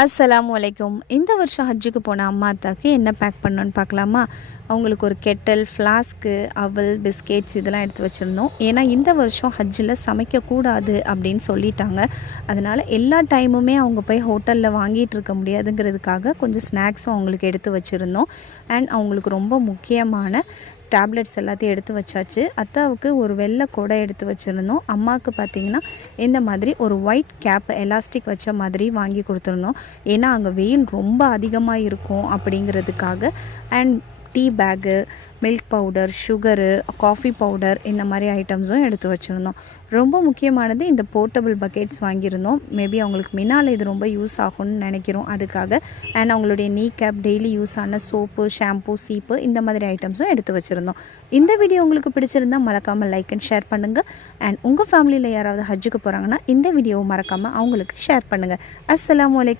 அஸ்ஸலாமு அலைக்கும். இந்த வருஷம் ஹஜ்ஜுக்கு போன அம்மா அத்தாக்கு என்ன பேக் பண்ணோன்னு பார்க்கலாமா? அவங்களுக்கு ஒரு கெட்டல், ஃப்ளாஸ்க்கு, அவல், பிஸ்கெட்ஸ் இதெல்லாம் எடுத்து வச்சுருந்தோம். ஏன்னா இந்த வருஷம் ஹஜ்ஜில் சமைக்கக்கூடாது அப்படின்னு சொல்லிட்டாங்க. அதனால் எல்லா டைமுமே அவங்க போய் ஹோட்டலில் வாங்கிட்டு இருக்க முடியாதுங்கிறதுக்காக கொஞ்சம் ஸ்நாக்ஸும் அவங்களுக்கு எடுத்து வச்சுருந்தோம். அண்ட் அவங்களுக்கு ரொம்ப முக்கியமான டேப்லெட்ஸ் எல்லாத்தையும் எடுத்து வச்சாச்சு. அத்தாவுக்கு ஒரு வெள்ளை கொடை எடுத்து வச்சுருந்தோம். அம்மாவுக்கு பார்த்திங்கன்னா இந்த மாதிரி ஒரு ஒயிட் கேப் எலாஸ்டிக் வச்ச மாதிரி வாங்கி கொடுத்துருந்தோம். ஏன்னா அங்கே வெயில் ரொம்ப அதிகமாக இருக்கும் அப்படிங்கிறதுக்காக. And tea bag, milk powder, sugar, coffee powder இந்த மாதிரி ஐட்டம்ஸும் எடுத்து வச்சுருந்தோம். ரொம்ப முக்கியமானது இந்த போர்ட்டபிள் பக்கெட்ஸ் வாங்கியிருந்தோம். மேபி அவங்களுக்கு முன்னால் இது ரொம்ப யூஸ் ஆகும்னு நினைக்கிறோம் அதுக்காக. அண்ட் அவங்களுடைய நீ கேப், டெய்லி யூஸ் ஆன சோப்பு, ஷாம்பூ, சீப்பு இந்த மாதிரி ஐட்டம்ஸும் எடுத்து வச்சுருந்தோம். இந்த வீடியோ உங்களுக்கு பிடிச்சிருந்தால் மறக்காமல் லைக் அண்ட் ஷேர் பண்ணுங்கள். அண்ட் உங்கள் ஃபேமிலியில் யாராவது ஹஜ்ஜுக்கு போகிறாங்கன்னா இந்த வீடியோவை மறக்காமல் அவங்களுக்கு ஷேர் பண்ணுங்கள். அஸ்ஸலாமு அலைக்கும்.